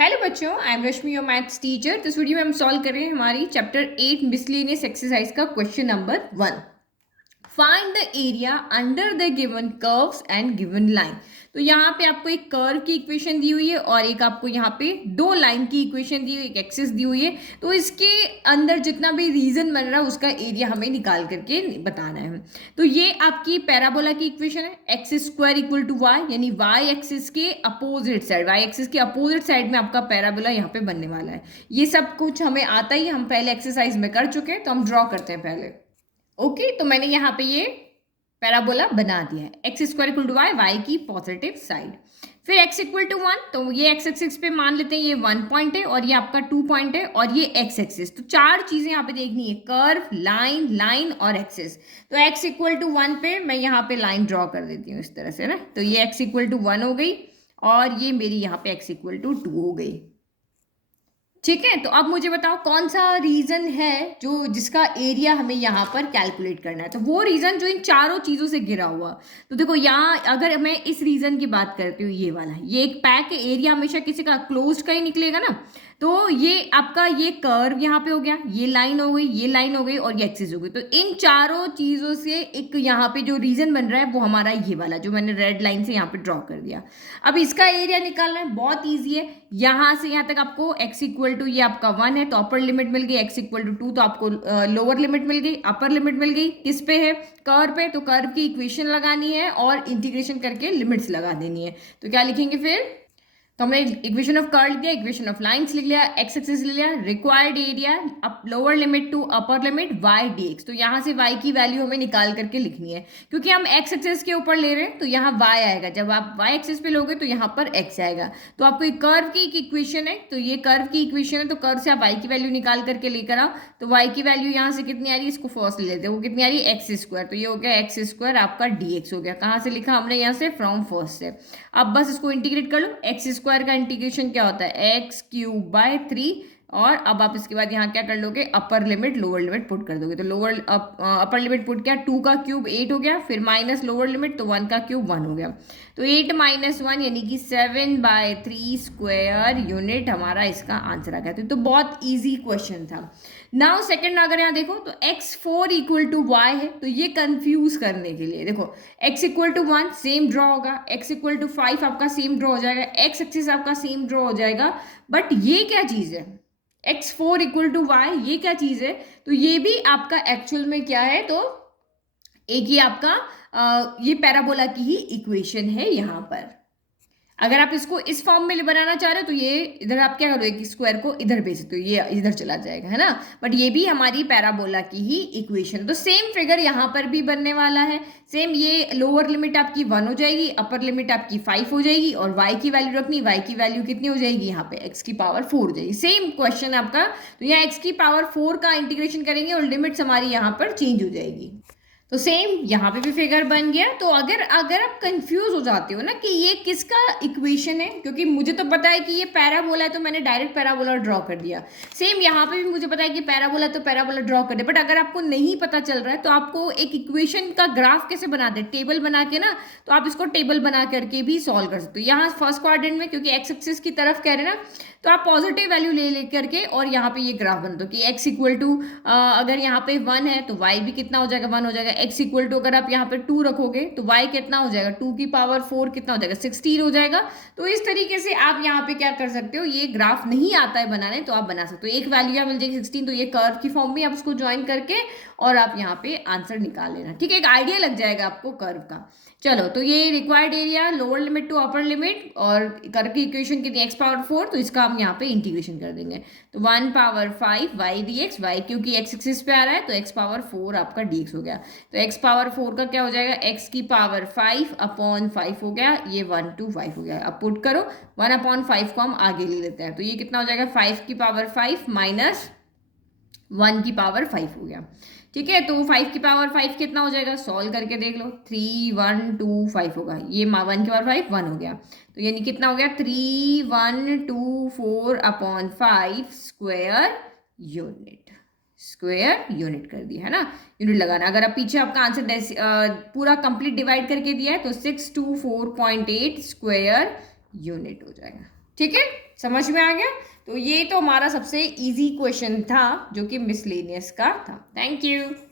Hello बच्चों, I am Rashmi your maths teacher. तो इस वीडियो में हम सॉल्व कर रहे हैं हमारी चैप्टर 8 मिसलेनियस एक्सरसाइज का question number 1। Find the area under the given curves and given line. तो यहाँ पे आपको एक कर्व की इक्वेशन दी हुई है और एक आपको यहाँ पे दो लाइन की इक्वेशन दी हुई, एक एक्सिस दी हुई है। तो इसके अंदर जितना भी रीजन बन रहा है उसका एरिया हमें निकाल करके बताना है। तो ये आपकी पैराबोला की इक्वेशन है, x square equal to y, यानी वाई एक्सिस के अपोजिट साइड, वाई एक्सिस के अपोजिट साइड में आपका पैराबोला यहाँ पे बनने वाला है। ये सब कुछ हमें आता ही, हम पहले एक्सरसाइज में कर चुके हैं, तो हम ड्रॉ करते हैं पहले। ओके, तो मैंने यहाँ पे ये पैराबोला बना दिया है, x square equal to y, y की पॉजिटिव साइड। फिर x इक्वल टू 1, तो ये x एक्सिस पे मान लेते हैं ये 1 पॉइंट है और ये आपका 2 पॉइंट है और ये x एक्सिस। तो चार चीजें यहाँ पे देखनी है, कर्व, लाइन, लाइन और एक्सिस। तो x इक्वल टू 1 पे मैं यहाँ पे लाइन ड्रॉ कर देती हूँ इस तरह से ना। तो ये x इक्वल टू 1 हो गई और ये मेरी यहाँ पे x इक्वल टू 2 हो गई। ठीक है, तो अब मुझे बताओ कौन सा रीजन है जो जिसका एरिया हमें यहाँ पर कैलकुलेट करना है। तो वो रीजन जो इन चारों चीजों से घिरा हुआ। तो देखो यहाँ अगर मैं इस रीजन की बात करती हूँ, ये वाला, ये एक पैक एरिया हमेशा किसी का क्लोज्ड का ही निकलेगा ना। तो ये आपका ये कर्व यहाँ पे हो गया, ये लाइन हो गई, ये लाइन हो गई और ये एक्सिस हो गई। तो इन चारों चीजों से एक यहाँ पे जो रीजन बन रहा है वो हमारा ये वाला जो मैंने रेड लाइन से यहाँ पे ड्रॉ कर दिया। अब इसका एरिया निकालना है, बहुत ईजी है। यहाँ से यहाँ तक आपको x इक्वल टू, ये आपका 1 है तो अपर लिमिट मिल गई, x इक्वल टू 2 तो आपको लोअर लिमिट मिल गई, अपर लिमिट मिल गई। किस पे है? कर्व पे। तो कर्व की इक्वेशन लगानी है और इंटीग्रेशन करके लिमिट्स लगा देनी है। तो क्या लिखेंगे फिर? तो हमने इक्वेशन ऑफ कर्व लिख दिया, इक्वेशन ऑफ लाइंस लिख लिया, एक्स एक्सिस लिख लिया, required area up lower limit to upper limit y dx। तो यहाँ से y की वैल्यू हमें निकाल करके लिखनी है, क्योंकि हम x एक्सिस के ऊपर ले रहे हैं तो यहाँ y आएगा, जब आप y एक्सिस पे लोगे तो यहाँ पर x आएगा। तो आपको एक कर्व की एक इक्वेशन है, तो ये कर्व की इक्वेशन है, तो कर्व से आप y की वैल्यू निकाल करके लेकर आओ। तो y की वैल्यू यहाँ से कितनी आ रही है, इसको फर्स्ट ले लेते हैं, वो कितनी आ रही है, एक्स स्क्वायर। तो ये हो गया एक्स स्क्वायर आपका dx हो गया। कहाँ से लिखा हमने? यहाँ से, फ्रॉम फर्स्ट से। अब बस इसको इंटीग्रेट कर लो। एक्स स्क्वायर का इंटीग्रेशन क्या होता है? X cube by 3। और अब आप इसके बाद यहाँ क्या कर लोगे, upper limit lower limit put कर दोगे। तो लोअर अपर लिमिट पुट किया, 2 का क्यूब 8 हो गया, फिर माइनस लोअर लिमिट तो 1 का क्यूब 1 हो गया। तो 8 माइनस 1 यानी कि 7/3 स्क्वायर यूनिट हमारा इसका आंसर आ गया। तो बहुत ईजी क्वेश्चन था। नाउ सेकंड अगर यहाँ देखो तो x4 इक्वल टू वाई है, तो ये कंफ्यूज करने के लिए देखो, x equal to 1 same draw होगा, x इक्वल टू 5 आपका सेम ड्रॉ हो जाएगा, x एक्सिस आपका सेम ड्रॉ हो जाएगा। बट ये क्या चीज है, x4 इक्वल टू वाई, ये क्या चीज है? तो ये भी आपका एक्चुअल में क्या है, तो एक ही आपका ये पैराबोला की ही इक्वेशन है यहाँ पर। अगर आप इसको इस फॉर्म में बनाना चाह रहे हो तो ये इधर आप क्या करोगे कि स्क्वायर को इधर भेज सकते हो, ये इधर चला जाएगा, है ना। बट ये भी हमारी पैराबोला की ही इक्वेशन। तो सेम फिगर यहाँ पर भी बनने वाला है। सेम, ये लोअर लिमिट आपकी 1 हो जाएगी, अपर लिमिट आपकी 5 हो जाएगी और y की वैल्यू रखनी, y की वैल्यू कितनी हो जाएगी यहाँ पे, x की पावर 4 हो जाएगी। सेम क्वेश्चन आपका। तो यहाँ x की पावर 4 का इंटीग्रेशन करेंगे और लिमिट्स हमारी यहाँ पर चेंज हो जाएगी। तो सेम यहाँ पे भी फिगर बन गया। तो अगर आप कंफ्यूज हो जाते हो ना कि ये किसका इक्वेशन है, क्योंकि मुझे तो पता है कि ये पैराबोला है तो मैंने डायरेक्ट पैराबोला ड्रॉ कर दिया। सेम यहाँ पे भी मुझे पता है कि पैराबोला तो पैराबोला ड्रॉ कर दिया। बट अगर आपको नहीं पता चल रहा है तो आपको एक इक्वेशन का ग्राफ कैसे बना दे, टेबल बना के ना, तो आप इसको टेबल बना करके भी सॉल्व कर सकते हो। यहाँ फर्स्ट क्वाड्रेंट में, क्योंकि एक्स एक्सिस की तरफ कह रहे हैं ना, तो आप पॉजिटिव वैल्यू ले लेकर के और यहाँ पे ये ग्राफ बन दो कि x इक्वल टू, अगर यहाँ पे 1 है तो y भी कितना हो जाएगा, 1 हो जाएगा। x इक्वल टू अगर आप यहाँ पे 2 रखोगे तो y कितना हो जाएगा, 2 की पावर 4 कितना हो जाएगा, 16 हो जाएगा। तो इस तरीके से आप यहाँ पे क्या कर सकते हो, ये ग्राफ नहीं आता है बनाने तो आप बना सकते हो। एक वैल्यू यहाँ मिल जाएगी 16, तो ये कर्व की फॉर्म में आप उसको ज्वाइन करके और आप यहाँ पे आंसर निकाल लेना। ठीक है, एक आइडिया लग जाएगा आपको कर्व का। चलो, तो ये required area lower limit to upper limit और कर्व की इक्वेशन कितनी, x पावर 4, तो इसका हम यहाँ पे इंटीग्रेशन कर देंगे। तो 1 पावर 5 y dx, y क्योंकि x एक्सिस पे आ रहा है तो x पावर 4 आपका dx हो गया। तो x पावर 4 का क्या हो जाएगा, x की पावर 5 अपॉन 5 हो गया, ये 1 to 5 हो गया। अब पुट करो, 1 अपॉन 5 को हम आगे ले लेते हैं, तो ये कितना हो जाएगा, 5 की पावर 5 माइनस 1 की पावर 5 हो गया। ठीक है, तो 5 की पावर 5 कितना हो जाएगा, सॉल्व करके देख लो, 3 1 2 5 होगा। ये 1 की पावर 5 1 हो गया, तो यानी कितना हो गया, 3 1 2 4 upon 5 square unit. Square unit कर दिया है ना, यूनिट लगाना। अगर आप पीछे आपका आंसर पूरा कंप्लीट डिवाइड करके दिया है तो 624.8 स्क्वायर यूनिट हो जाएगा। ठीक है, समझ में आ गया। तो ये तो हमारा सबसे इजी क्वेश्चन था जो कि मिसलेनियस का था। Thank you.